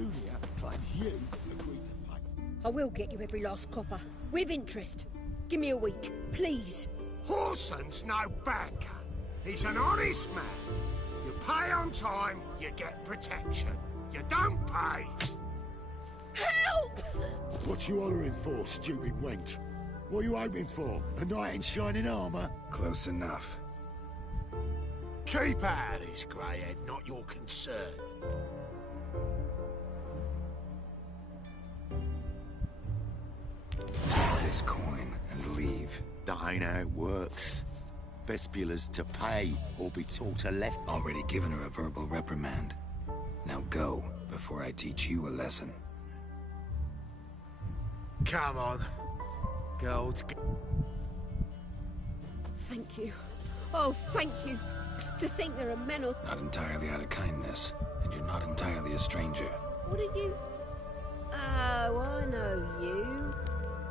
Julia claims you agreed to pay. I will get you every last copper, with interest. Give me a week, please. Horson's no banker. He's an honest man. You pay on time, you get protection. You don't pay. Help! What you hollering for, stupid wench? What are you hoping for? A knight in shining armour? Close enough. Keep out of this, Greyhead, not your concern. This coin and leave. That ain't how it works. Vespula's to pay or be taught a lesson. Already given her a verbal reprimand. Now go, before I teach you a lesson. Come on. Gold. Thank you. Oh, thank you. To think there are men or... Not entirely out of kindness, and you're not entirely a stranger. What are you... Oh, I know you.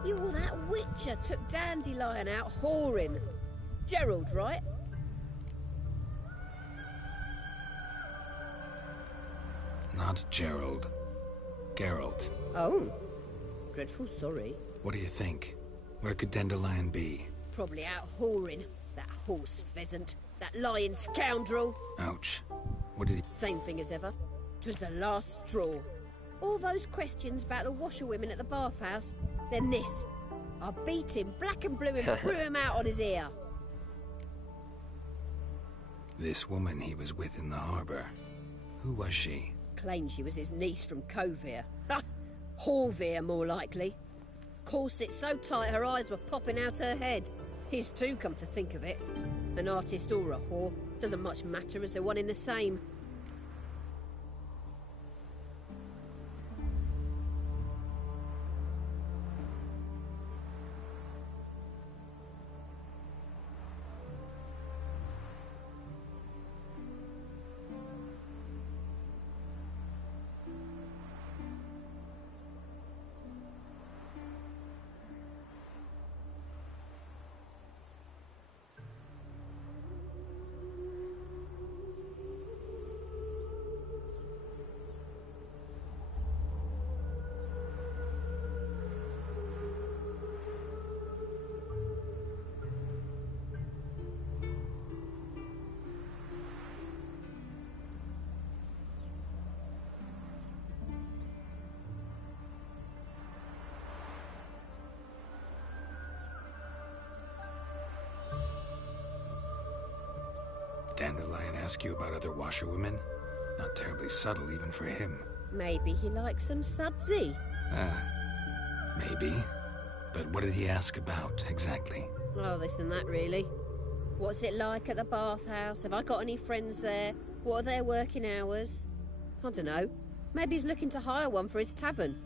You're that witcher took Dandelion out whoring. Gerald, right? Not Gerald. Geralt. Oh. Dreadful sorry. What do you think? Where could Dandelion be? Probably out whoring. That horse pheasant. That lying scoundrel. Ouch. What did he... Same thing as ever. 'Twas the last straw. All those questions about the washerwomen at the bathhouse. Then this. I beat him black and blue and threw him out on his ear. This woman he was with in the harbor. Who was she? Claimed she was his niece from Kovir. Ha! Horvir, more likely. Corset so tight her eyes were popping out her head. His too, come to think of it. An artist or a whore. Doesn't much matter as they're one in the same. Dandelion ask you about other washerwomen? Not terribly subtle even for him. Maybe he likes some sudsy. Maybe. But what did he ask about, exactly? Oh, this and that, really. What's it like at the bathhouse? Have I got any friends there? What are their working hours? I don't know. Maybe he's looking to hire one for his tavern.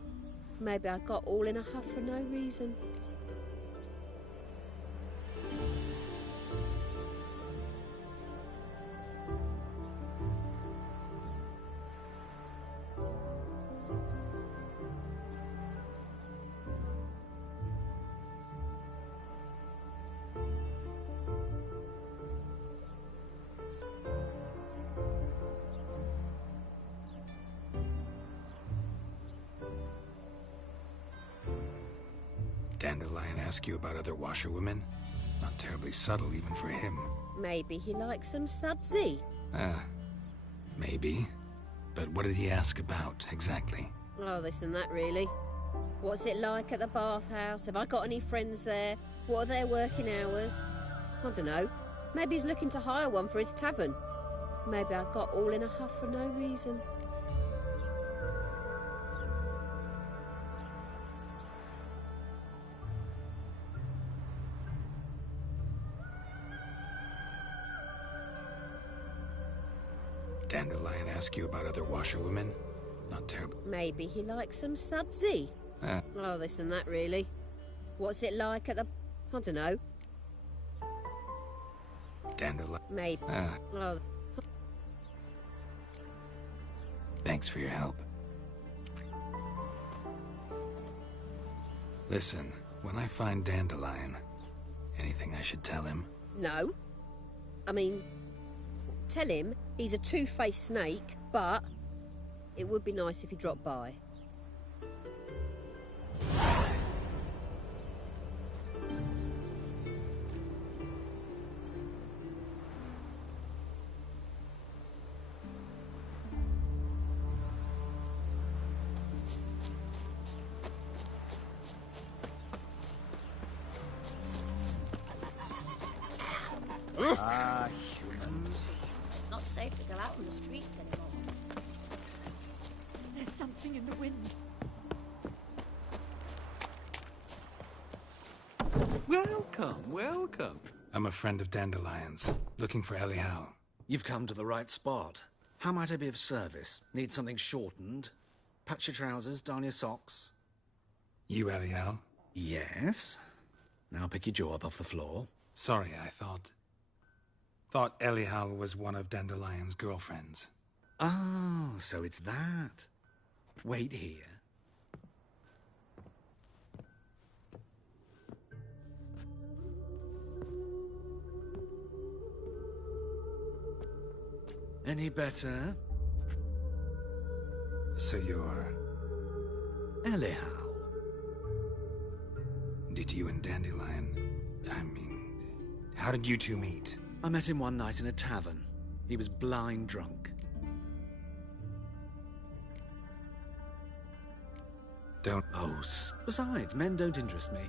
Maybe I got all in a huff for no reason. Dandelion ask you about other washerwomen? Not terribly subtle even for him. Maybe he likes some sudsy. Maybe. But what did he ask about, exactly? Oh, this and that, really. What's it like at the bathhouse? Have I got any friends there? What are their working hours? I don't know. Maybe he's looking to hire one for his tavern. Maybe I got all in a huff for no reason. Dandelion ask you about other washerwomen? Not terrible. Maybe he likes some sudsy. Oh, this and that, really. What's it like at the... I don't know. Dandelion. Maybe. Oh. Thanks for your help. Listen, when I find Dandelion, anything I should tell him? No. I mean, tell him he's a two-faced snake, but It would be nice if you dropped by. Humans. It's not safe to go out on the streets anymore. There's something in the wind. Welcome, welcome. I'm a friend of Dandelion's, looking for Elial. You've come to the right spot. How might I be of service? Need something shortened? Patch your trousers, darn your socks? You Elial? Yes. Now pick your jaw up off the floor. Sorry, I thought Elial was one of Dandelion's girlfriends. Oh, so it's that. Wait here. Any better? So you're... Elial. Did you and Dandelion... how did you two meet? I met him one night in a tavern. He was blind drunk. Don't... Oh, besides, men don't interest me.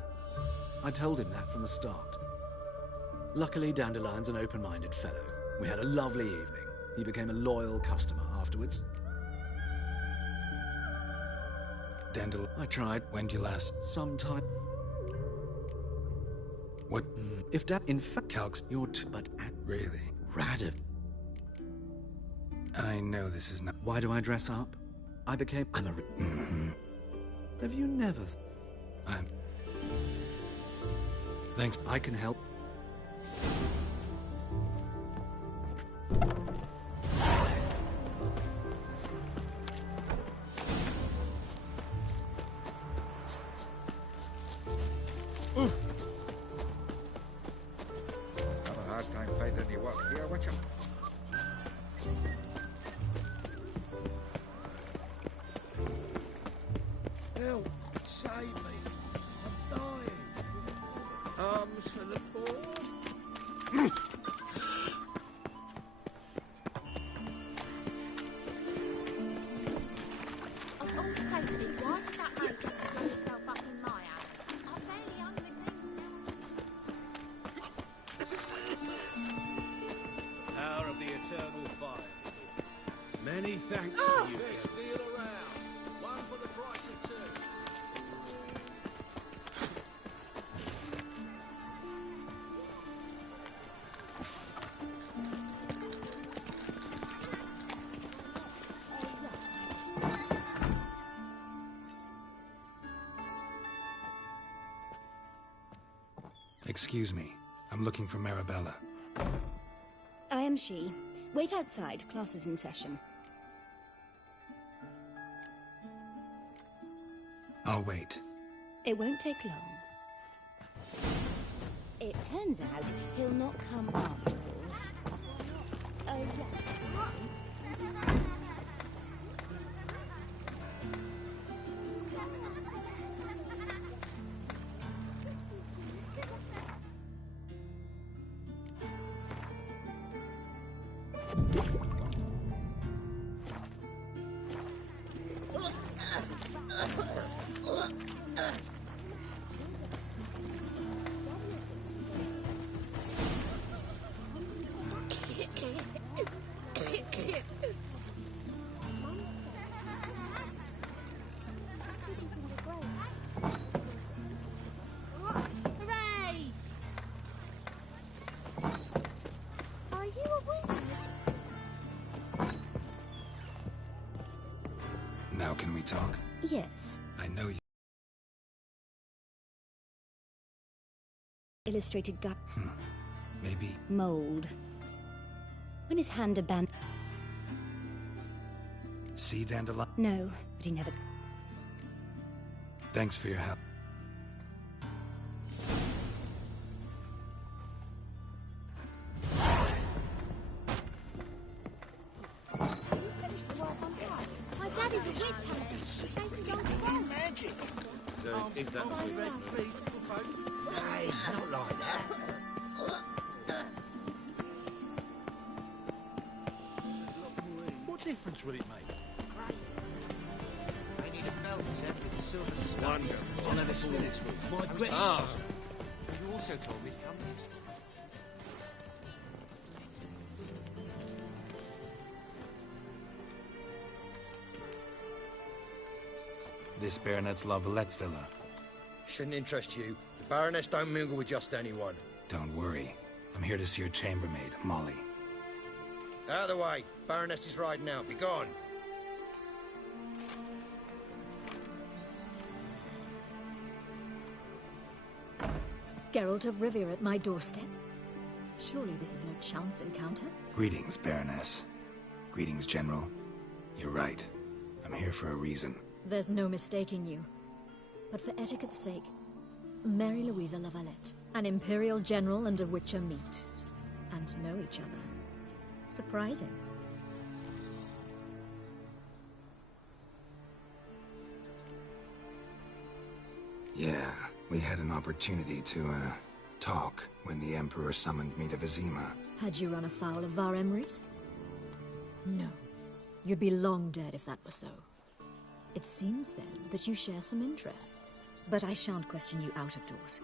I told him that from the start. Luckily, Dandelion's an open-minded fellow. We had a lovely evening. He became a loyal customer afterwards. Dandelion... I tried. When'd you last... Sometime. What... If that, in fact, Calx... you're but at... Really? Radov. I know this is not... Why do I dress up? I'm a... Mm-hmm. Have you never... Thanks. I can help. Have a hard time finding any work here, Witcher. Help! Save me! I'm dying! Arms for the poor! Of all places, why did that man get to blow himself up in my house? I barely own the things now. Power of the eternal fire. Many thanks to you. Best deal around. One for the price of two. Excuse me. I'm looking for Marabella. I am she. Wait outside. Class is in session. I'll wait. It won't take long. It turns out he'll not come after all. Oh, yes. Hooray! Are you a wizard? Now can we talk? Yes. I know you... Illustrated gut. Maybe... Mold. When his hand abandoned... See Dandelion? No, but he never... Thanks for your help. You finished the work on time. I Chases on trolls. Magic. So, is that true? Hey, not like that. What difference would it make? I need a belt set with silver studs. Wonderful. I'll have it all next week. My great. You also told me to come next week. This Baronet's La Vallette's villa. Shouldn't interest you. The Baroness don't mingle with just anyone. Don't worry. I'm here to see your chambermaid, Molly. Out of the way. Baroness is riding out. Be gone. Geralt of Rivia at my doorstep? Surely this is no chance encounter? Greetings, Baroness. Greetings, General. You're right. I'm here for a reason. There's no mistaking you. But for etiquette's sake, Mary Louisa La Valette, an Imperial General and a Witcher meet. And know each other. Surprising. Yeah, we had an opportunity to, talk when the Emperor summoned me to Vizima. Had you run afoul of Var Emrys? No. You'd be long dead if that were so. It seems, then, that you share some interests. But I shan't question you out of doors.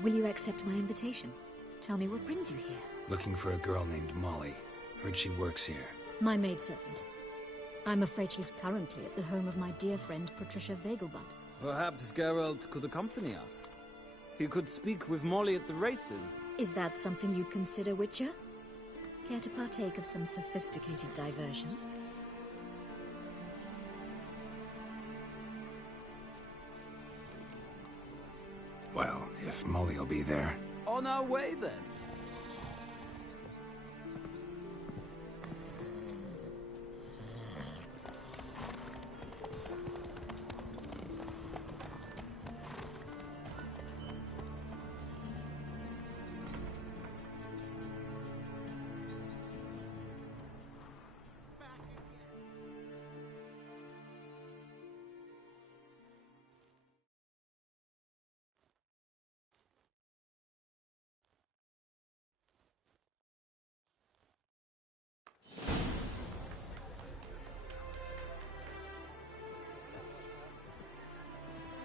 Will you accept my invitation? Tell me what brings you here. Looking for a girl named Molly. Heard she works here. My maidservant. I'm afraid she's currently at the home of my dear friend Patricia Vegelbud. Perhaps Geralt could accompany us. He could speak with Molly at the races. Is that something you'd consider, Witcher? Care to partake of some sophisticated diversion? Well, if Molly'll be there. On our way, then.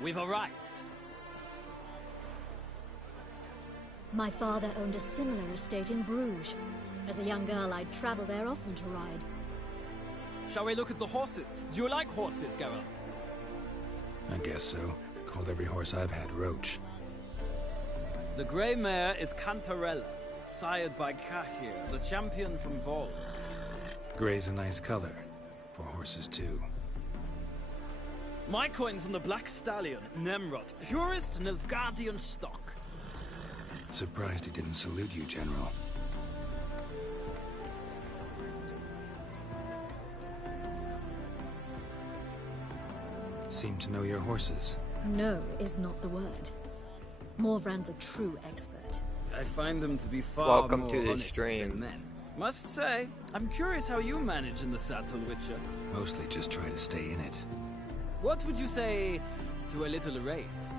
We've arrived. My father owned a similar estate in Bruges. As a young girl, I'd travel there often to ride. Shall we look at the horses? Do you like horses, Geralt? I guess so. Called every horse I've had Roach. The grey mare is Cantarella, sired by Cahir, the champion from Vol. Grey's a nice color. For horses, too. My coin's on the Black Stallion, Nemrod, purest Nilfgaardian stock. Surprised he didn't salute you, General. Seem to know your horses. No is not the word. Morvran's a true expert. I find them to be far Welcome more to the honest stream. than men. Must say, I'm curious how you manage in the saddle, Witcher. Mostly just try to stay in it. What would you say to a little race?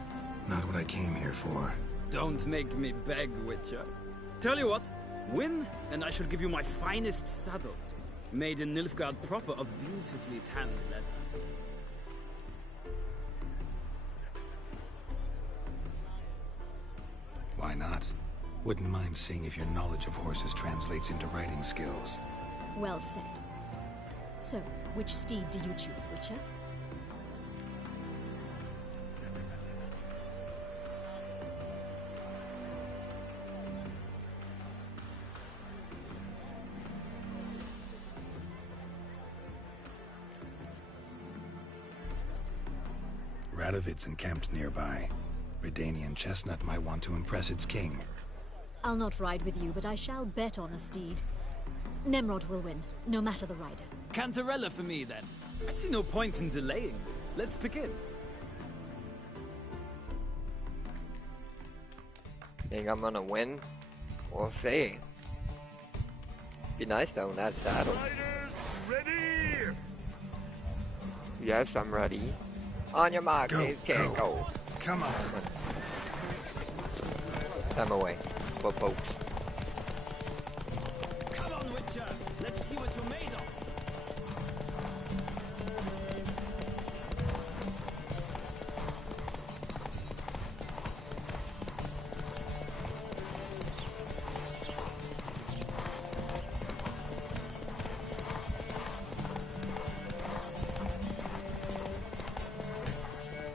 Not what I came here for. Don't make me beg, Witcher. Tell you what, win, and I shall give you my finest saddle. Made in Nilfgaard proper of beautifully tanned leather. Why not? Wouldn't mind seeing if your knowledge of horses translates into riding skills. Well said. So, which steed do you choose, Witcher? Radovid's encamped nearby. Redanian Chestnut might want to impress its king. I'll not ride with you, but I shall bet on a steed. Nemrod will win, no matter the rider. Cantarella for me, then. I see no point in delaying this. Let's begin. Think I'm gonna win? We'll see. Be nice to own that saddle. Riders, ready! Yes, I'm ready. On your mark, can't go. Come on. I'm away. For folks. Come on, Witcher. Let's see what you're made of.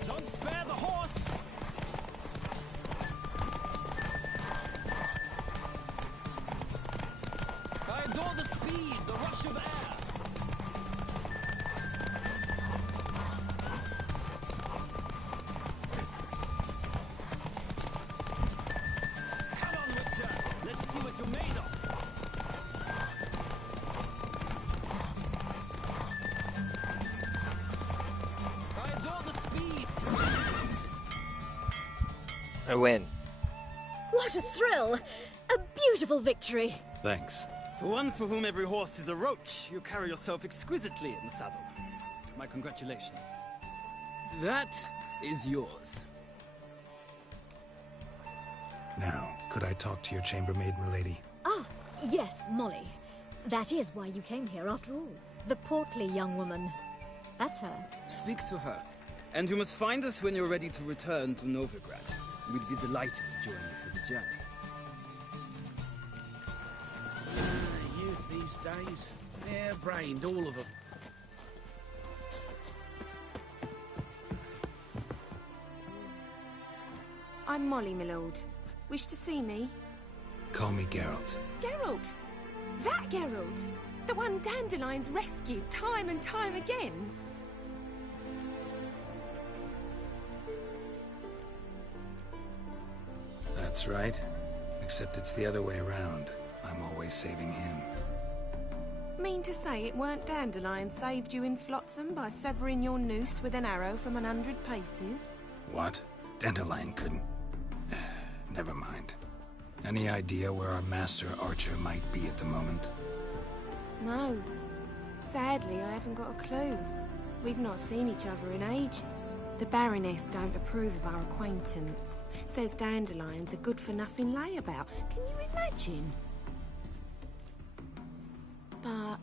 Don't spare the horse. I adore the speed, the rush of air. Come on, Witcher. Let's see what you're made of. I adore the speed. I win. What a thrill! A beautiful victory! Thanks. For one for whom every horse is a roach, you carry yourself exquisitely in the saddle. My congratulations. That is yours. Now, could I talk to your chambermaid, milady? Ah, yes, Molly. That is why you came here after all. The portly young woman. That's her. Speak to her. And you must find us when you're ready to return to Novigrad. We'd be delighted to join you for the journey. Youth these days. Hair-brained, all of them. I'm Molly, my lord. Wish to see me? Call me Geralt. Geralt! That Geralt! The one Dandelion's rescued time and time again! That's right. Except it's the other way around. I'm always saving him. Mean to say it weren't Dandelion saved you in Flotsam by severing your noose with an arrow from 100 paces? What? Dandelion couldn't... Never mind. Any idea where our master archer might be at the moment? No. Sadly, I haven't got a clue. We've not seen each other in ages. The Baroness don't approve of our acquaintance. Says Dandelion's a good-for-nothing layabout. Can you imagine? But...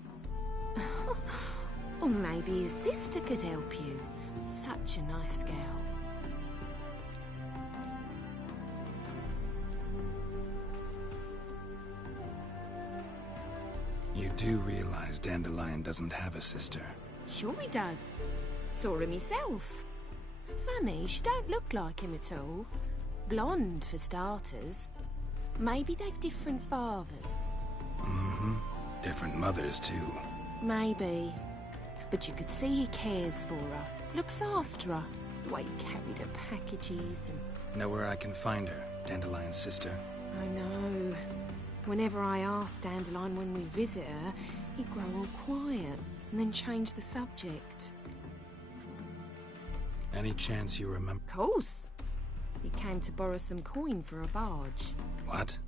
or maybe his sister could help you. Such a nice girl. You do realize Dandelion doesn't have a sister? Sure he does. Saw him myself. Funny, she don't look like him at all. Blonde, for starters. Maybe they've different fathers. Mm-hmm. Different mothers, too. Maybe. But you could see he cares for her. Looks after her. The way he carried her packages and... Know where I can find her, Dandelion's sister? I know. Whenever I ask Dandelion when we visit her, he'd grow all quiet and then change the subject. Any chance you remember? Of course. He came to borrow some coin for a barge. What?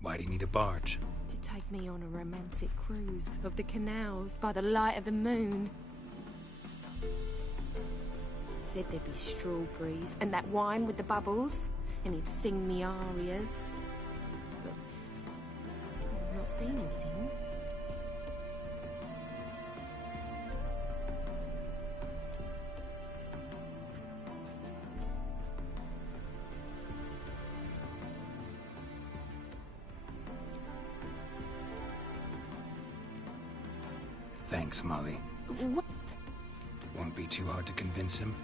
Why'd he need a barge? To take me on a romantic cruise of the canals by the light of the moon. Said there'd be strawberries and that wine with the bubbles, and he'd sing me arias. But I've not seen him since. Thanks, Molly. What? Won't be too hard to convince him.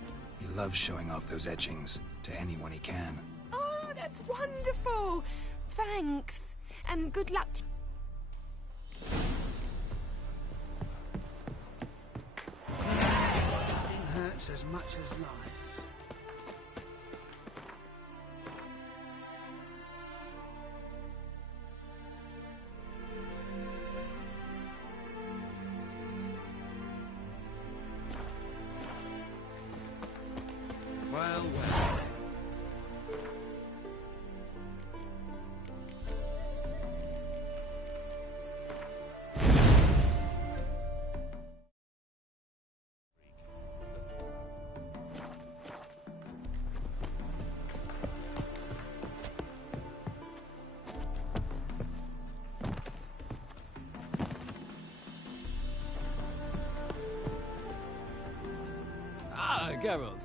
He loves showing off those etchings to anyone he can. Oh, that's wonderful! Thanks. And good luck to... Nothing hurts as much as life. Well, well. Geralt.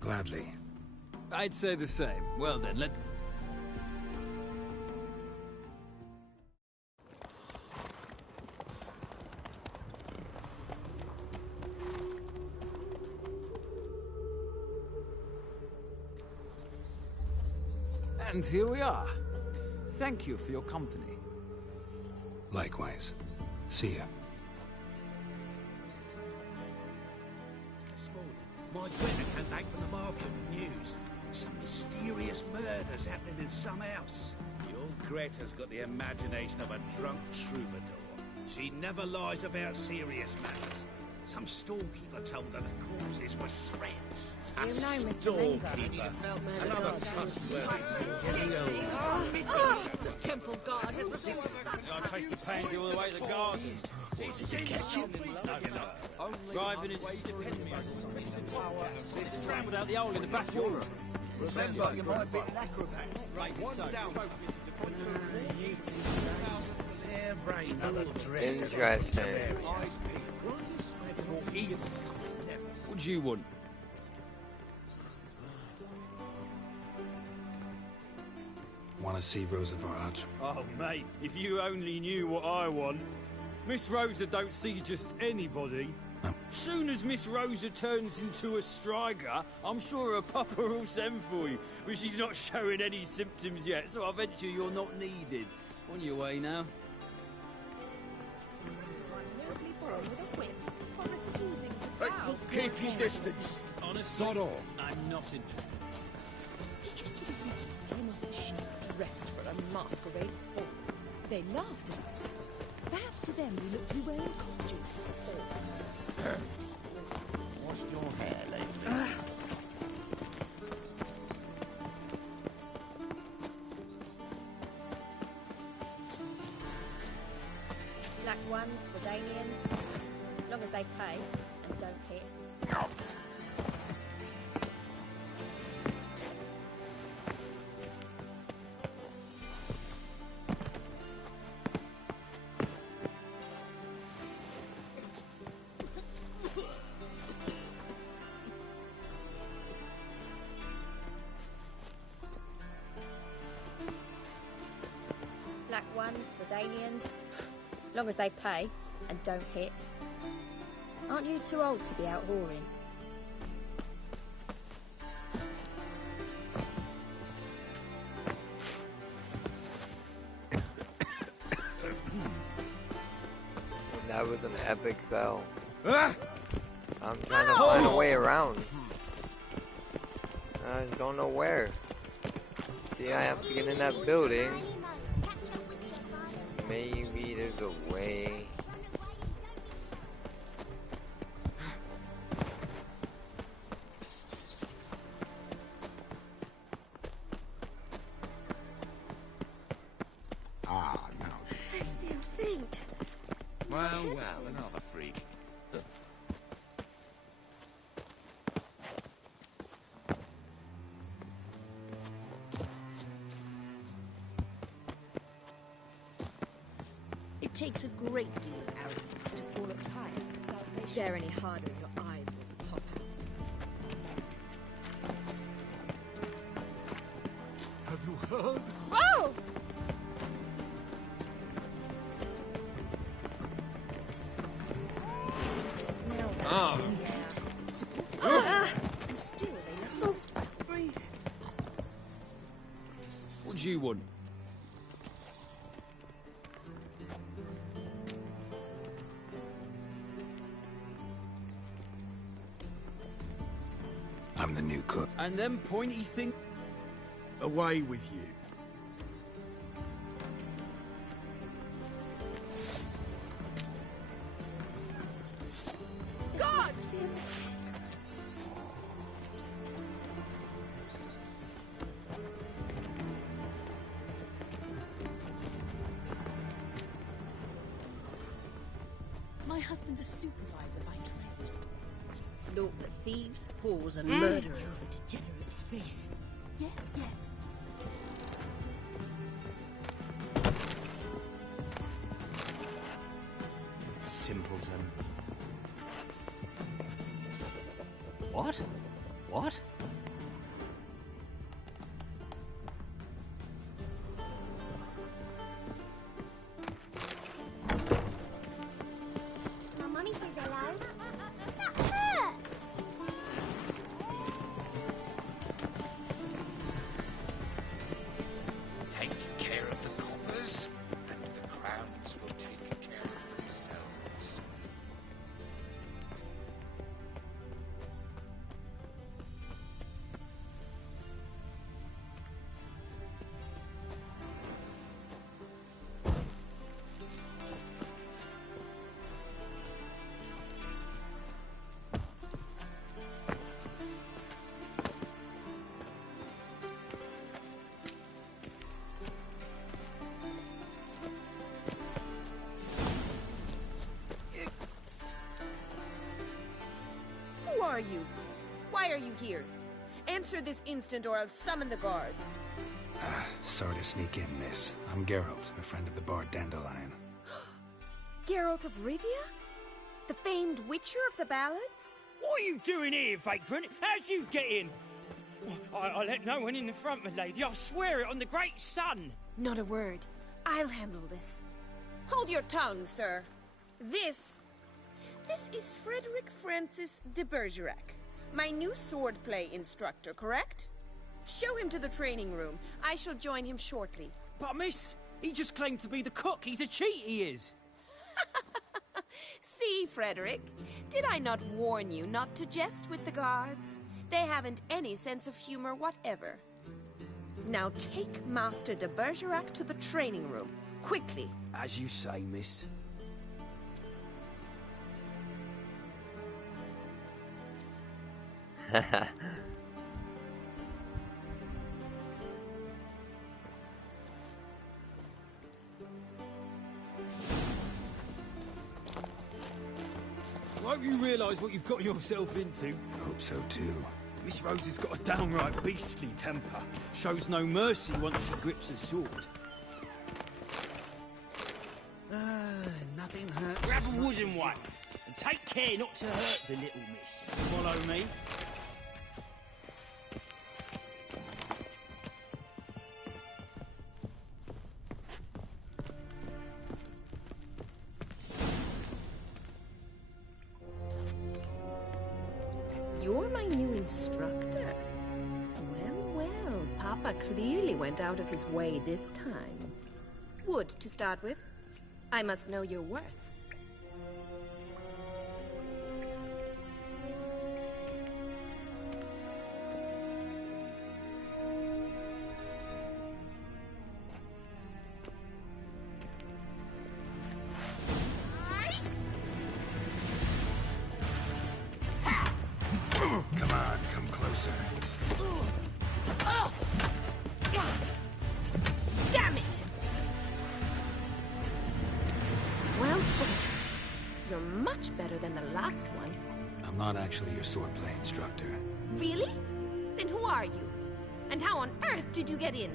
Gladly. I'd say the same. Well then, let... And here we are. Thank you for your company. Likewise. See ya. This morning, my Greta came back from the market with news. Some mysterious murders happening in some house. Your Greta's got the imagination of a drunk troubadour. She never lies about serious matters. Some storekeeper told her the corpses were shreds. A storekeeper. Another trustworthy The temple guard has reported I traced the pansy all the way to the garden. Did you catch him? No luck. Driving in scrambled out the hole in the back wall. Sounds like you might be an acrobat. Right, so. Interesting. What do you want? Want to see Rosa Archer? Oh, mate, if you only knew what I want. Miss Rosa don't see just anybody. Soon as Miss Rosa turns into a striker, I'm sure her papa will send for you. But she's not showing any symptoms yet, so I venture you're not needed. On your way now. Keep your distance. Honestly, Sod off. I'm not interested. Did you see the people who came off the ship dressed for a masquerade ball? They laughed at us. Perhaps to them we looked to be wearing costumes. Wash your hair, lady. Black ones, Redanians, as long as they pay and don't hit. Black ones, Redanians, as long as they pay and don't hit. Aren't you too old to be out whoring? That was an epic spell. I'm trying to find a way around. I don't know where. See, I have to get in that building. Maybe there's a way. Ah, no. I feel faint. Well, another freak. It takes a great deal of arrogance to call a client. Stare any harder and your eyes will pop out. Have you heard? Oh! Smell that. Ah. And still they let us breathe. What do you want? I'm the new cook. And them pointy thing... Away with you. God! My husband's a supervisor by trade. Naught but thieves, whores, and murderers. A degenerate's face. Yes, yes. simpleton. What? What? My mummy says hello. Not her! Take care of the coppers, and the crowns will take care of themselves. Who are you? Why are you here? Answer this instant or I'll summon the guards. Sorry to sneak in, miss. I'm Geralt, a friend of the bard Dandelion. Geralt of Rivia? The famed witcher of the ballads? What are you doing here, vagrant? How'd you get in? I let no one in the front, my lady. I swear it on the great sun. Not a word. I'll handle this. Hold your tongue, sir. This is Frederick Francis de Bergerac, my new swordplay instructor, correct? Show him to the training room. I shall join him shortly. But, miss, he just claimed to be the cook. He's a cheat, he is. See, Frederick, did I not warn you not to jest with the guards? They haven't any sense of humor whatever. Now take Master de Bergerac to the training room, quickly. As you say, miss. Won't you realise what you've got yourself into? Hope so too. Miss Rose has got a downright beastly temper. Shows no mercy once she grips a sword. Nothing hurts. Grab a wooden one and take care not to hurt the little miss. Follow me. You're my new instructor. Well, Papa clearly went out of his way this time. Wood, to start with. I must know your worth. Come on, come closer. Damn it! Well fought. You're much better than the last one. I'm not actually your swordplay instructor. Really? Then who are you? And how on earth did you get in?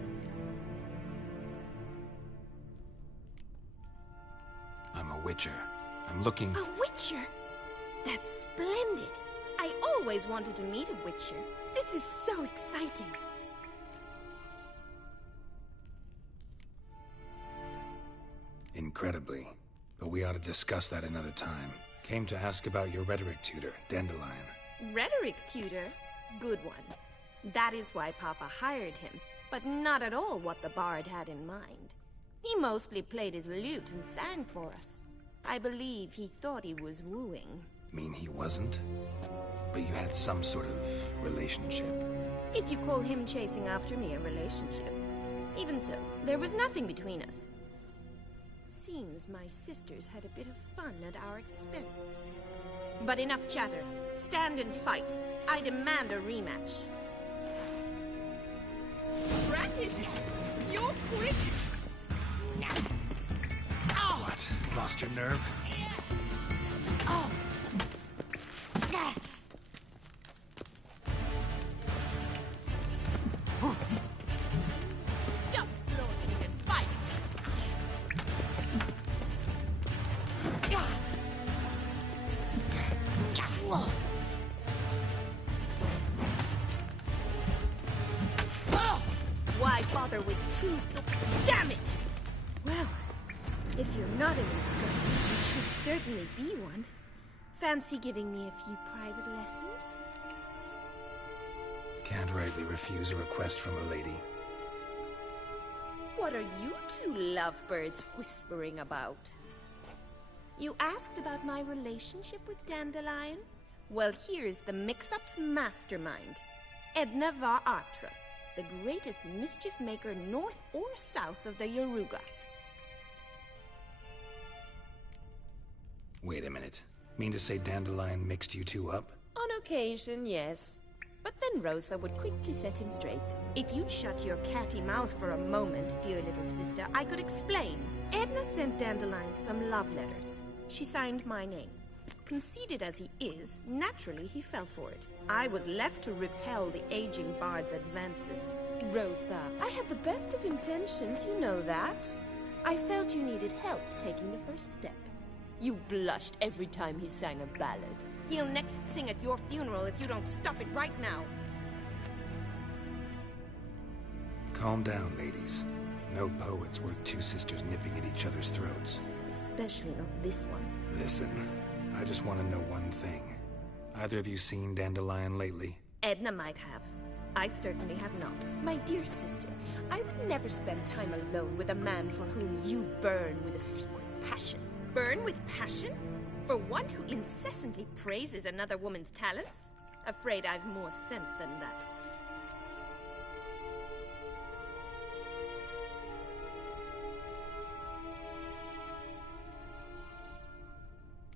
I'm a witcher. I'm looking... A witcher? That's splendid. I always wanted to meet a witcher. This is so exciting. Incredibly. But we ought to discuss that another time. Came to ask about your rhetoric tutor, Dandelion. Rhetoric tutor? Good one. That is why Papa hired him, but not at all what the bard had in mind. He mostly played his lute and sang for us. I believe he thought he was wooing. Mean he wasn't? But you had some sort of relationship. If you call him chasing after me a relationship. Even so, there was nothing between us. Seems my sisters had a bit of fun at our expense. But enough chatter. Stand and fight. I demand a rematch. Rat it! You're quick! What? Lost your nerve? Oh! Stop floating and fight! too, so damn it! Well, if you're not an instructor, you should certainly be one. Fancy giving me a few private lessons? Can't rightly refuse a request from a lady. What are you two lovebirds whispering about? You asked about my relationship with Dandelion? Well, here's the mix-up's mastermind. Edna var Artra, the greatest mischief maker north or south of the Yaruga. Wait a minute. Mean to say Dandelion mixed you two up? On occasion, yes. But then Rosa would quickly set him straight. If you'd shut your catty mouth for a moment, dear little sister, I could explain. Edna sent Dandelion some love letters. She signed my name. Conceited as he is, naturally he fell for it. I was left to repel the aging bard's advances. Rosa, I had the best of intentions, you know that. I felt you needed help taking the first step. You blushed every time he sang a ballad. He'll next sing at your funeral if you don't stop it right now. Calm down, ladies. No poet's worth two sisters nipping at each other's throats. Especially not this one. Listen, I just want to know one thing. Either of you seen Dandelion lately? Edna might have. I certainly have not. My dear sister, I would never spend time alone with a man for whom you burn with a secret passion. Burn with passion? For one who incessantly praises another woman's talents? Afraid I've more sense than that.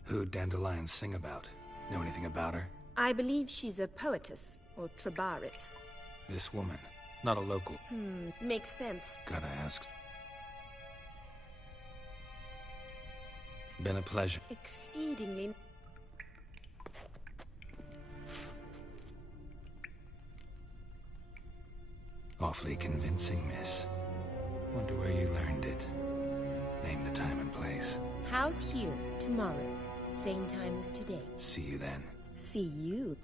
Who'd Dandelion sing about? Know anything about her? I believe she's a poetess, or Trebaritz. This woman, not a local. Makes sense. Gotta ask. Been a pleasure. Exceedingly. Awfully convincing, miss. Wonder where you learned it. Name the time and place. House here, tomorrow. Same time as today. See you then. See you.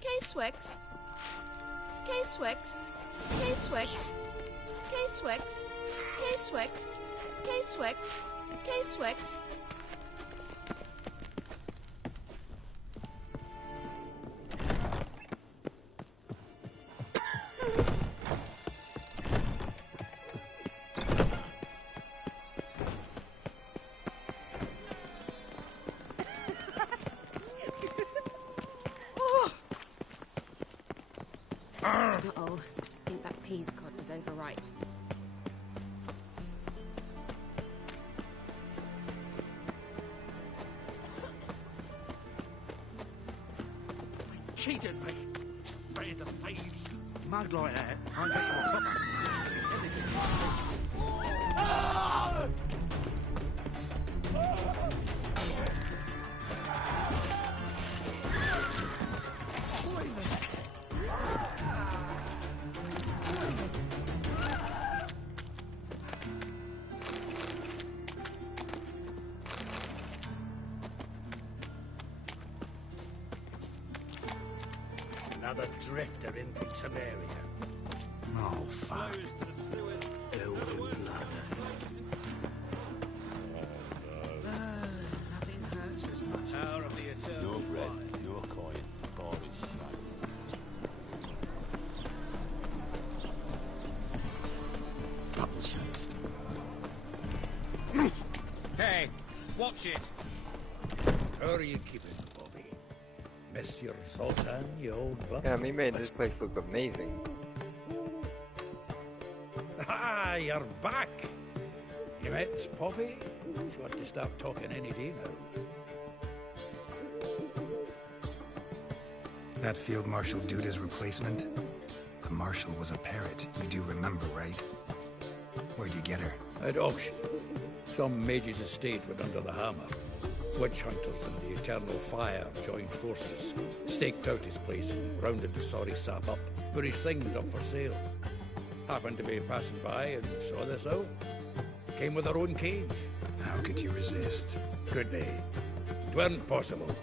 K-Swex. K-Swex. K-Swex. K-Swex. K-Swex. K-Swex. K-Swex. Uh-oh. I think that peas cod was overripe. Cheated me. Band of thieves. Mug like that, I'll get you a copper. Just to be elegant. Another drifter in from Temeria. Oh, fuck. Elven blood. Nothing hurts as much as power of the eternal Your bread, fire. your coin, bar is shut. Double shows. Hey, watch it. How are you keeping, Bobby? Monsieur Sultan, you old buck? Yeah, he made this place look amazing. Ah, you're back. You met Poppy? Sure to start talking any day now. That Field Marshal Duda's replacement? The Marshal was a parrot, you do remember, right? Where'd you get her? At auction. Some mage's estate went under the hammer. Witch hunters and the Eternal Fire joined forces, staked out his place and rounded the sorry sap up, put his things up for sale. Happened to be passing by and saw this out. Came with her own cage. How could you resist? Could they? It weren't possible.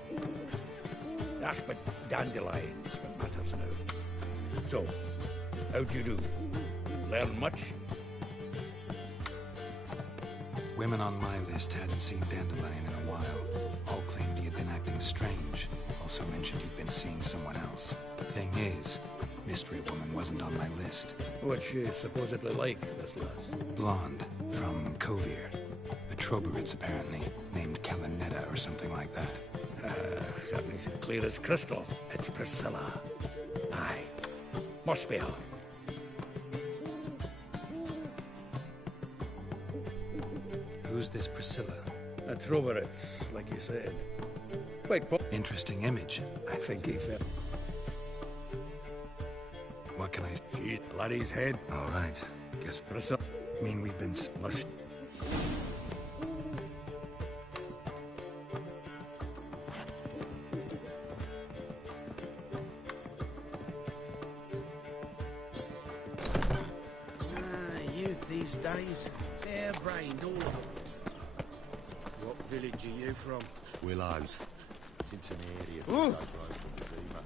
Ah, but dandelions what matters now. So, how'd you do? Learn much? Women on my list hadn't seen Dandelion in a while. All claimed he had been acting strange. Also mentioned he'd been seeing someone else. Thing is, Mystery Woman wasn't on my list. What's she supposedly like, this lass? Blonde, from Kovir. A Troberitz, apparently, named Kalanetta or something like that. That makes it clear as crystal. It's Priscilla. Aye. Must be her. Who's this Priscilla? A Troberitz, like you said. Quite interesting image. I think he fell. What can I... She's Laddie's head. All right. Guess Priscilla. Mean we've been... Must... Youth these days, bare-brained, all of them. What village are you from? Willows. It's into the area. Ooh. Goes right from the Zima.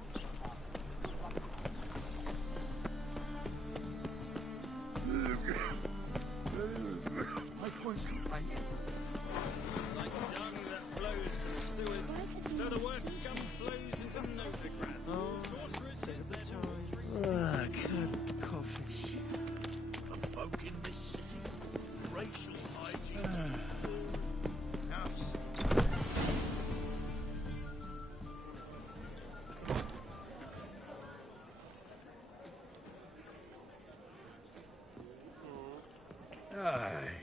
My point's complaint. Like dung that flows to the sewers, so the worst scum flows into Novigrad. Sorceress is their Curb coffee. The folk in this city. Racial hygiene. House.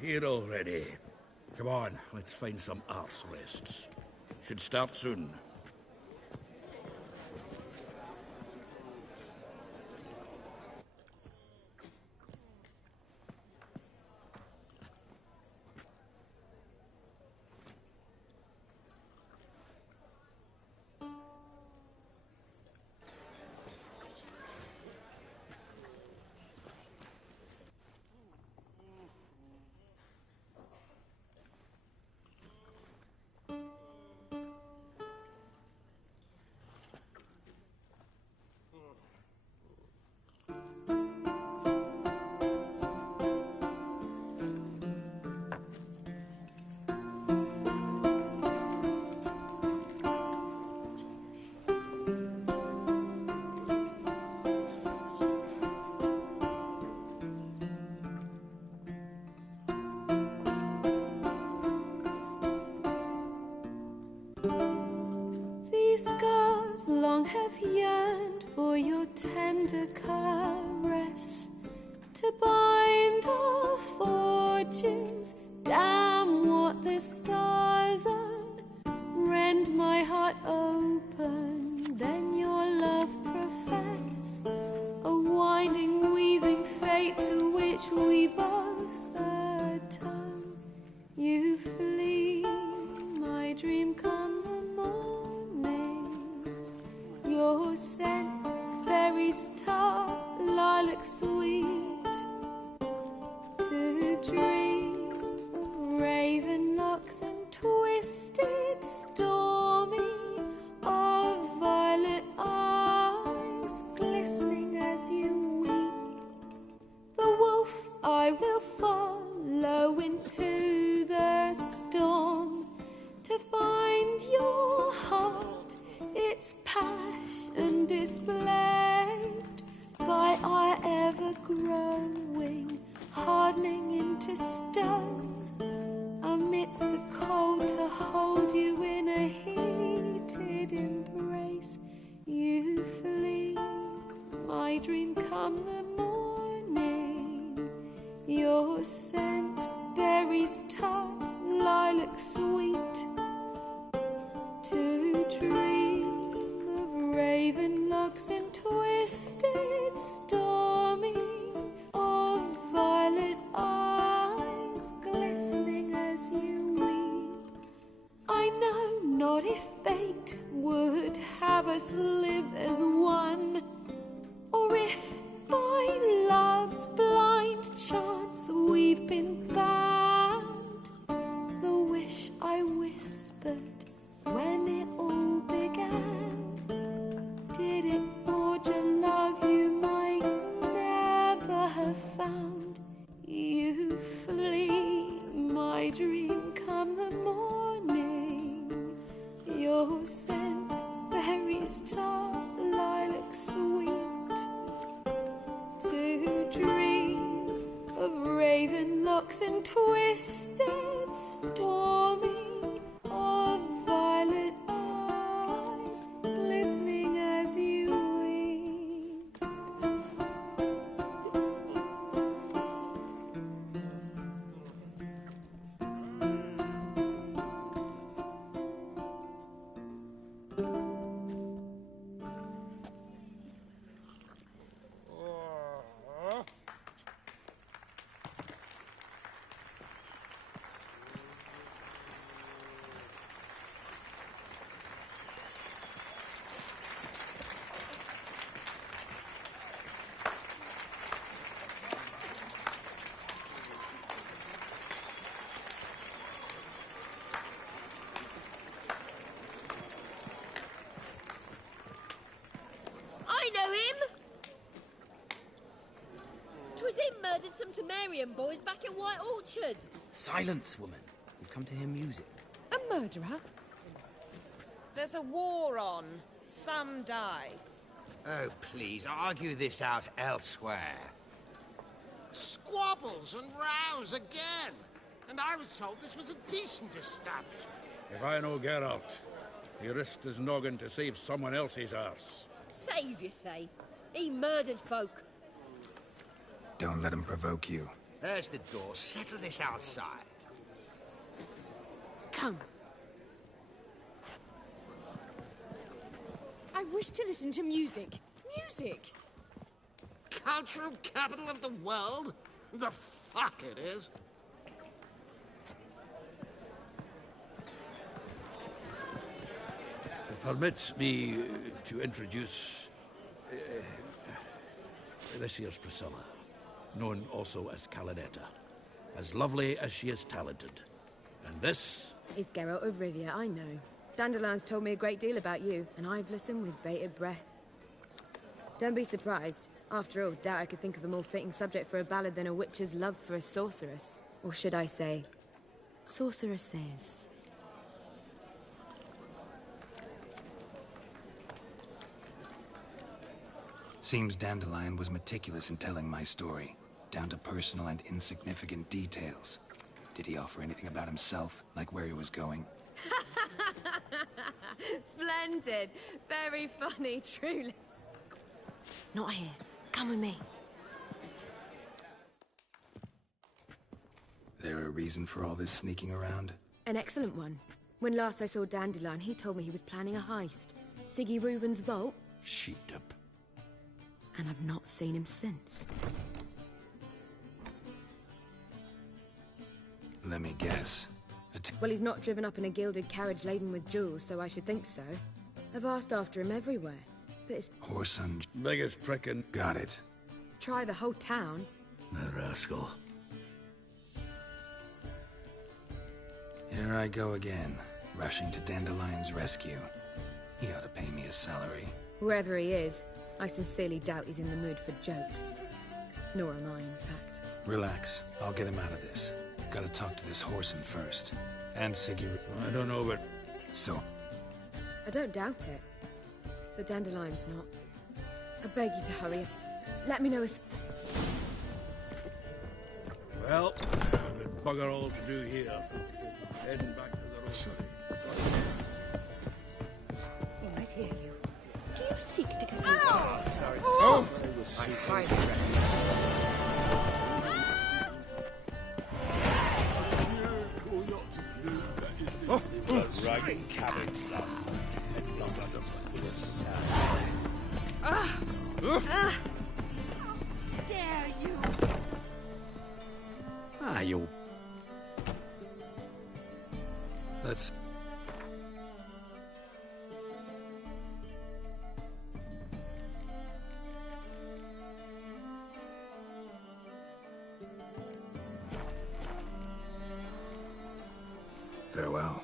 Here already. Come on, let's find some arse rests. Should start soon. long have yearned for your tender caress, to bind our fortunes. Damn what the stars are, rend my heart open, then your love profess, a winding, weaving fate to which we both atone. You flee, my dream come the morning, your scent, berry star, lilac sweet, to dream of raven locks and twisted stormy, of violet eyes glistening as you weep. The wolf I will follow into the storm, to find your heart, its passion displaced by our ever-growing, hardening into stone, amidst the cold to hold you in a heated embrace. You flee, my dream come the morning, your Your scent, berries tart, lilac sweet. To dream of raven locks and twisted, stormy, of violet eyes glistening as you weep. I know not if fate would have us live as one, or if by love's blind chance we've been bound. The wish I whispered when it all began, did it forge a love you might never have found? You flee, my dream, come the morning. Your scent, berries tart, lilac sweet. To dream of raven locks and twisted, stormy, of violet eyes glistening as you weep. I know him! 'Twas him murdered some Temerian boys back in White Orchard. Silence, woman. We've come to hear music. A murderer? There's a war on. Some die. Oh, please, argue this out elsewhere. Squabbles and rows again. And I was told this was a decent establishment. If I know Geralt, he risked his noggin to save someone else's arse. Save, you say? He murdered folk. Don't let him provoke you. There's the door. Settle this outside. Come. I wish to listen to music. Music! Cultural capital of the world? The fuck it is. Permit me to introduce... this here's Priscilla, known also as Calinetta. As lovely as she is talented. And this... is Geralt of Rivia, I know. Dandelion's told me a great deal about you, and I've listened with bated breath. Don't be surprised. After all, doubt I could think of a more fitting subject for a ballad than a witch's love for a sorceress. Or should I say, sorceresses. Seems Dandelion was meticulous in telling my story, down to personal and insignificant details. Did he offer anything about himself, like where he was going? Splendid. Very funny, truly. Not here. Come with me. There a reason for all this sneaking around? An excellent one. When last I saw Dandelion, he told me he was planning a heist. Siggy Reuven's vault. Sheeped up. And I've not seen him since. Let me guess. Well, he's not driven up in a gilded carriage laden with jewels, so I should think so. I've asked after him everywhere, but it's... Whoreson. Biggest prickin'. Got it. Try the whole town. The rascal. Here I go again, rushing to Dandelion's rescue. He ought to pay me a salary. Wherever he is, I sincerely doubt he's in the mood for jokes. Nor am I, in fact. Relax. I'll get him out of this. Gotta talk to this Whoreson first. And Siggy... I don't know, but... So? I don't doubt it. But Dandelion's not. I beg you to hurry up. Let me know as... Well, good bugger all to do here. Heading back to the road. He might hear you. Do you seek to get Oh, sorry. Oh! I'm highly recommend. green cabbage last week. It blossomed full of salad. Dare you! Ah, you... Let's... Farewell.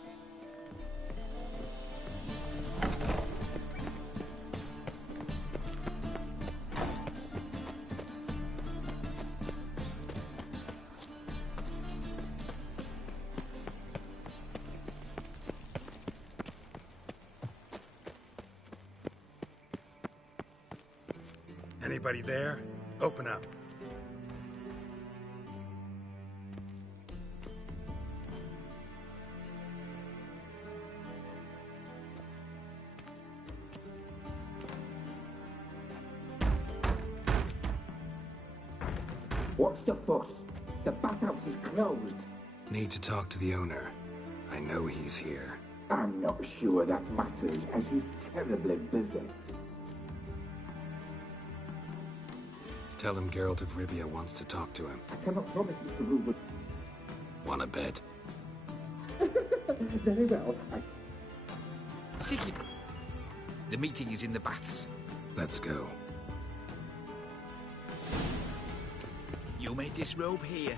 Anybody there? Open up. What's the fuss? The bathhouse is closed. Need to talk to the owner. I know he's here. I'm not sure that matters, as he's terribly busy. Tell him Geralt of Rivia wants to talk to him. I cannot promise, Mr. Reuben. Want a bet? Very well. Siggy. The meeting is in the baths. Let's go. You may disrobe here.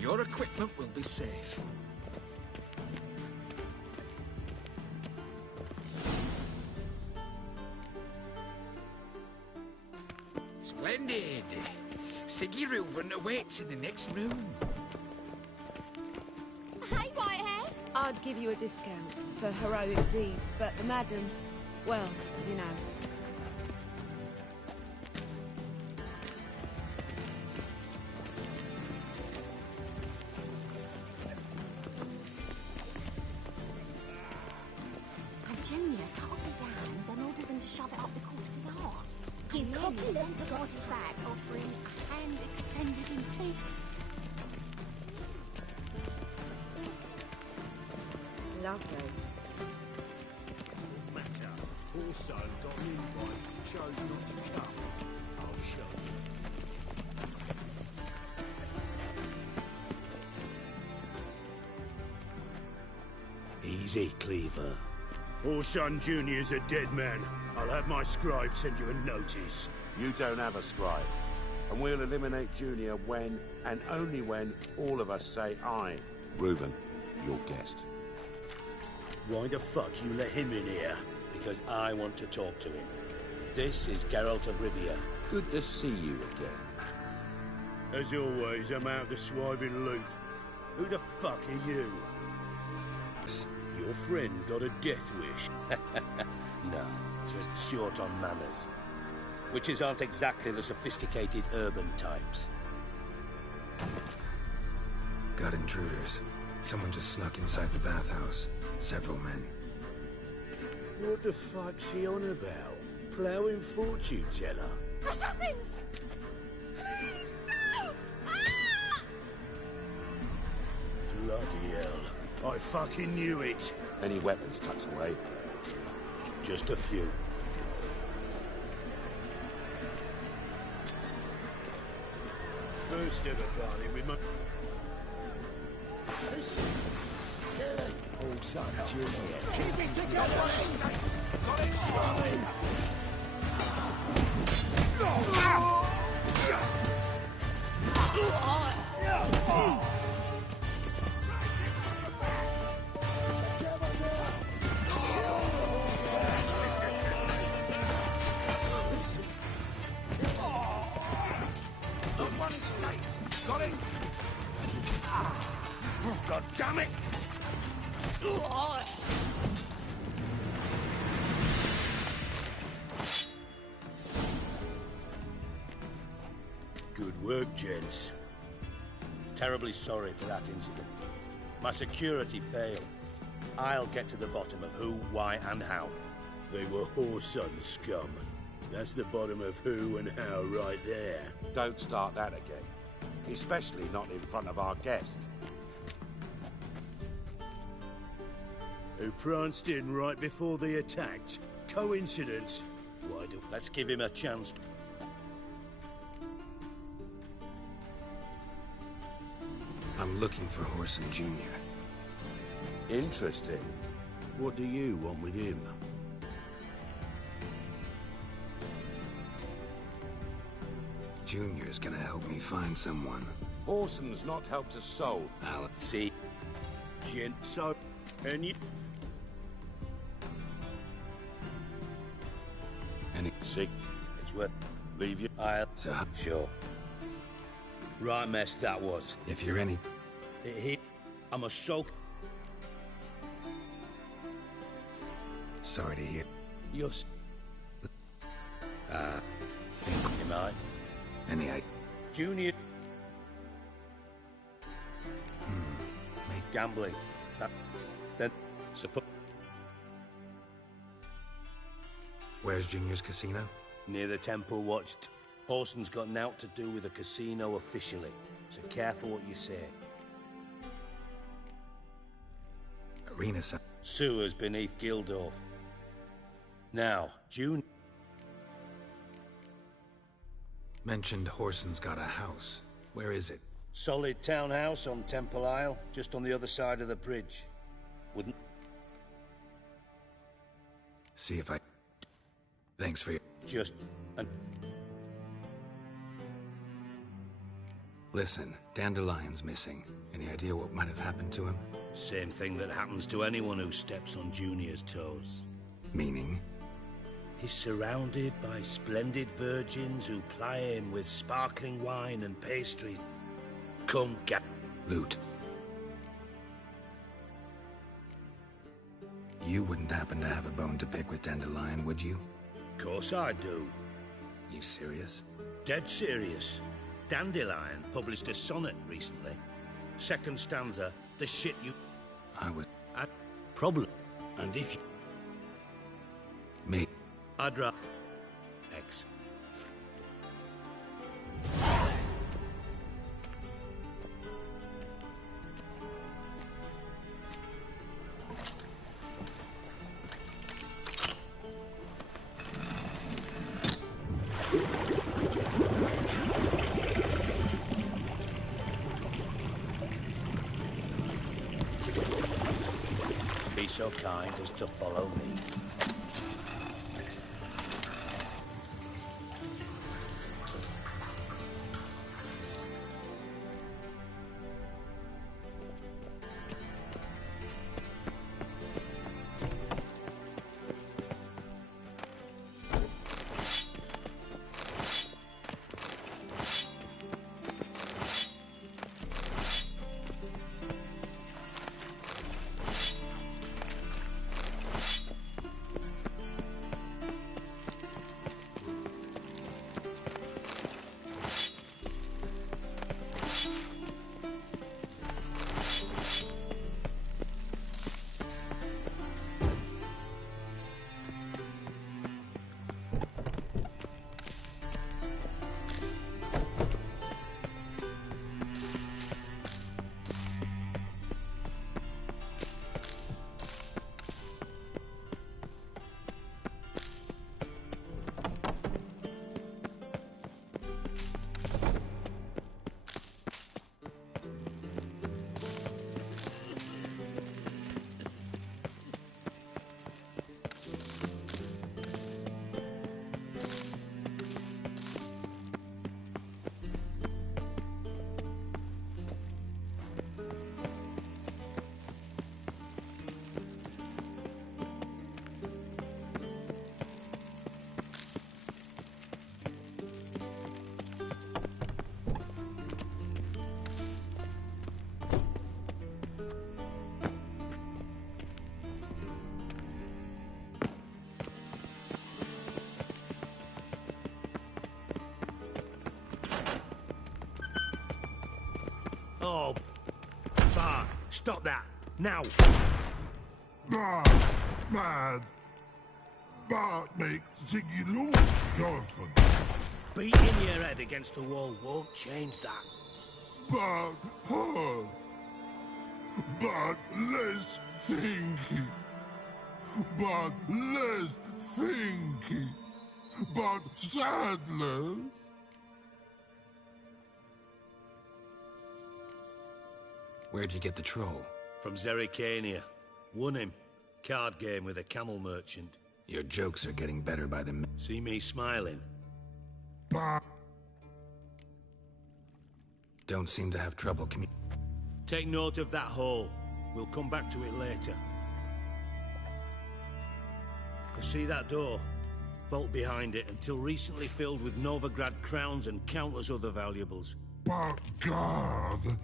Your equipment will be safe. Splendid. Siggy Reuven awaits in the next room. Hey, Whitehead! I'd give you a discount for heroic deeds, but the madam, well, you know. And Junior cut off his hand, then ordered them to shove it up the corpse's arse. You nearly sent the body back, offering a hand extended in peace. Lovely. No matter. Also got an invite, chose not to come. I'll show you. Easy, Cleaver. Orson Jr.'s a dead man. I'll have my scribe send you a notice. You don't have a scribe. And we'll eliminate Junior when, and only when, all of us say aye. Reuven, your guest. Why the fuck you let him in here? Because I want to talk to him. This is Geralt of Rivia. Good to see you again. As always, I'm out of the swiving loop. Who the fuck are you? Your friend got a death wish. No, just short on manners. Witches aren't exactly the sophisticated urban types. Got intruders. Someone just snuck inside the bathhouse. Several men. What the fuck's he on about? Ploughing fortune teller? Assassins! Please, no! Ah! Bloody hell. I fucking knew it. Any weapons tucked away? Just a few. First ever party with my... Listen, Kelly. Oh, son, Junior. Keep it together! Got it, Charlie! One escapes. Got it? God damn it! Good work, gents. Terribly sorry for that incident. My security failed. I'll get to the bottom of who, why, and how. They were Whoreson scum. That's the bottom of who and how right there. Don't start that again. Especially not in front of our guest. who pranced in right before they attacked. Coincidence? Why do... Let's give him a chance. I'm looking for Whoreson Jr. Interesting. What do you want with him? Junior's gonna help me find someone. Whoreson's not helped a soul. Alan. See? Gent, so... And you... Any... Sick. It's worth... Leave you... I'll... So... Sure. Right mess that was. If you're any... I'm a soak... Sorry to hear. You're... Think you might. Any idea? Junior... Make gambling. Then... Suppose... Where's Junior's casino? Near the Temple Watch. Whoreson's got naught to do with the casino officially, so careful what you say. Arena sewers beneath Gildorf. Now, June... Mentioned Whoreson's got a house. Where is it? Solid townhouse on Temple Isle, just on the other side of the bridge. Wouldn't... See if I... Thanks for your... Just... Listen, Dandelion's missing. Any idea what might have happened to him? Same thing that happens to anyone who steps on Junior's toes. Meaning? He's surrounded by splendid virgins who ply him with sparkling wine and pastries. Come get... Loot. You wouldn't happen to have a bone to pick with Dandelion, would you? Of course I do. You serious? Dead serious. Dandelion published a sonnet recently. Second stanza, the shit you... I was... Problem. And if you... Me. I'd rather... X. Be so kind as to follow me. Oh, Bart, stop that, now! Man, Bart makes Ziggy Lord, Jonathan. Beating your head against the wall won't change that. But, but let's think. but less thinky, but sadless. Where'd you get the troll? From Zerrikania. Won him. Card game with a camel merchant. Your jokes are getting better by the minute. See me smiling? Don't seem to have trouble Take note of that hole. We'll come back to it later. You see that door? Vault behind it, until recently filled with Novigrad crowns and countless other valuables. But God!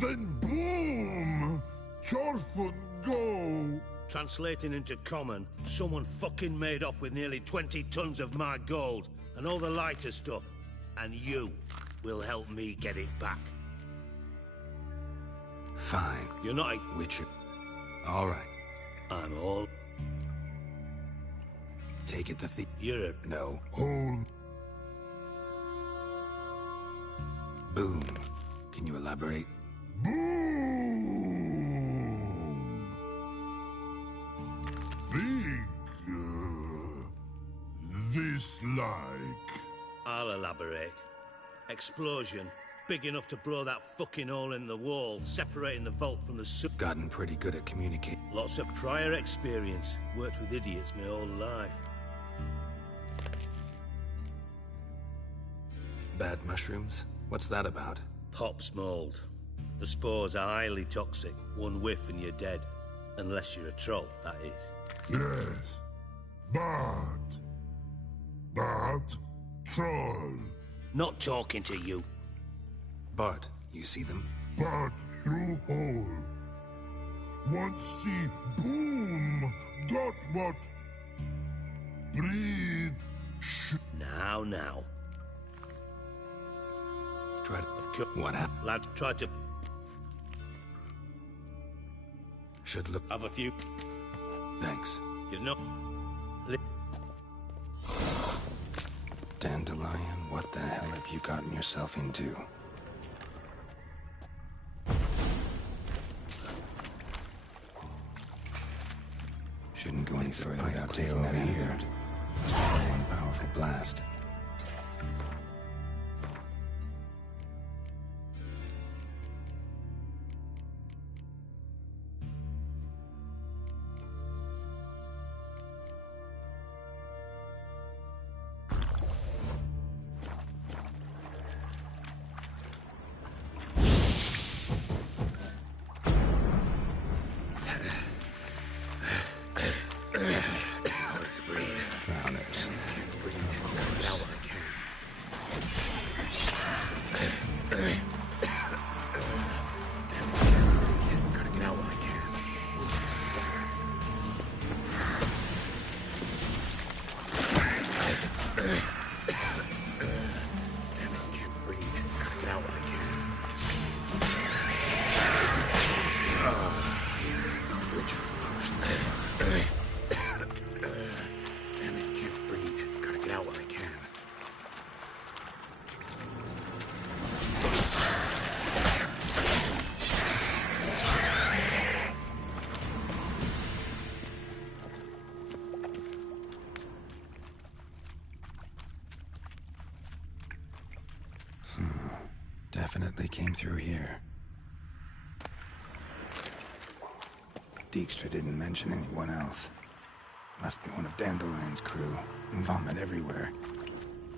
Then boom! Chorfun go! Translating into common, someone fucking made off with nearly 20 tons of my gold, and all the lighter stuff. And you will help me get it back. Fine. You're not a witcher. All right. I'm all... Take it the thief. You're a... No. Hold. Boom. Can you elaborate? Boom! Big... this like... I'll elaborate. Explosion. Big enough to blow that fucking hole in the wall, separating the vault from the sub... Gotten pretty good at communicating. Lots of prior experience. Worked with idiots my whole life. Bad mushrooms? What's that about? Pop's mold. The spores are highly toxic. One whiff and you're dead. Unless you're a troll, that is. Yes. But... troll. Not talking to you. Bart, you see them? But through hole. Want see boom. Got what? Breathe. Now. Try to... What happened? Lad, try to... Should look... Have a few. Thanks. You know... Dandelion, what the hell have you gotten yourself into? Shouldn't go any further without taking that here. Just one powerful blast. Definitely came through here. Dijkstra didn't mention anyone else. Must be one of Dandelion's crew. Vomit everywhere.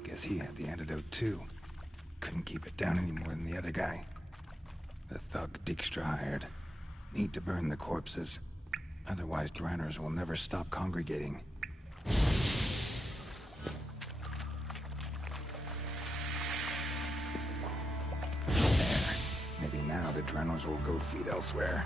Guess he had the antidote too. Couldn't keep it down any more than the other guy. The thug Dijkstra hired. Need to burn the corpses. Otherwise, Dranners will never stop congregating. Maybe now the Dranners will go feed elsewhere.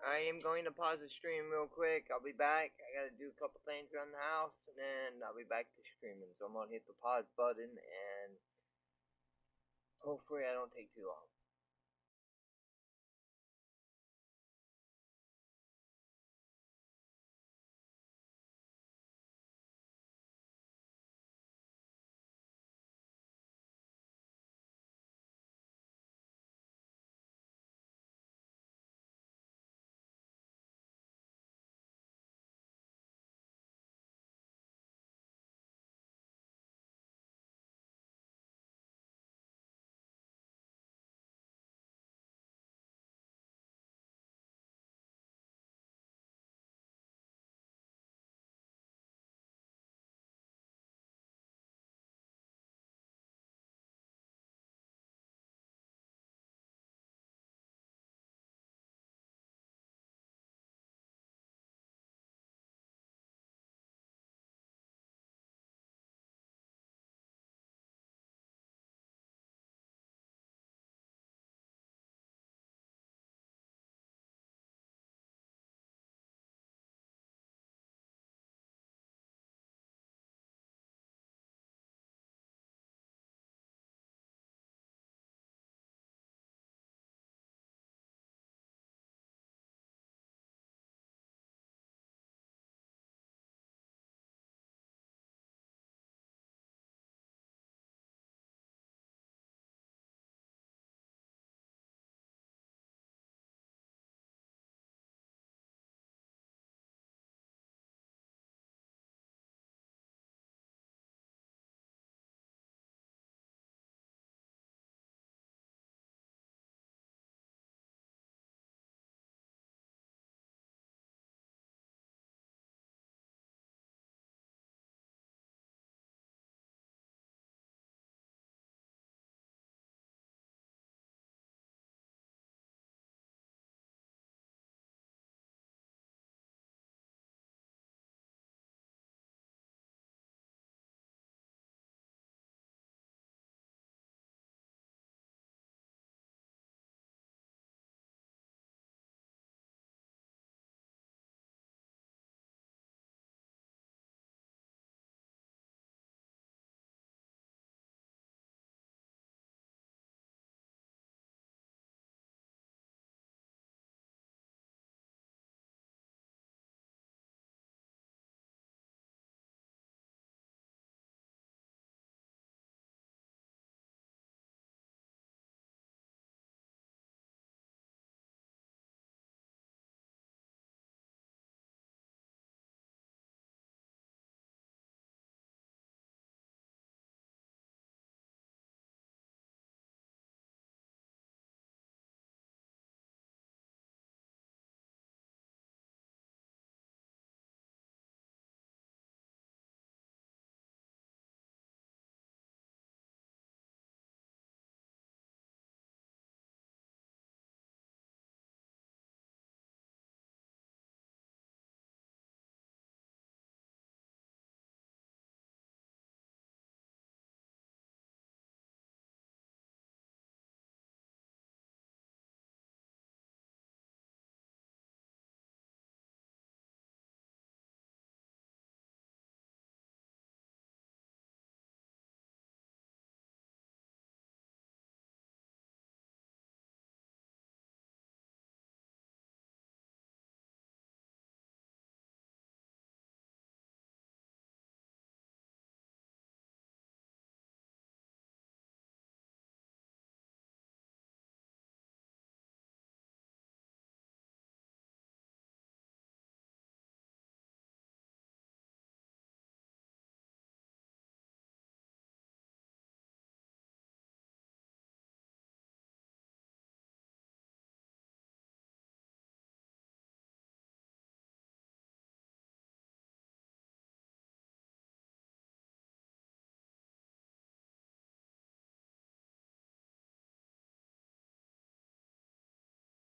I am going to pause the stream real quick. I'll be back. I gotta do a couple things around the house, and then I'll be back to streaming. So I'm gonna hit the pause button, and hopefully I don't take too long.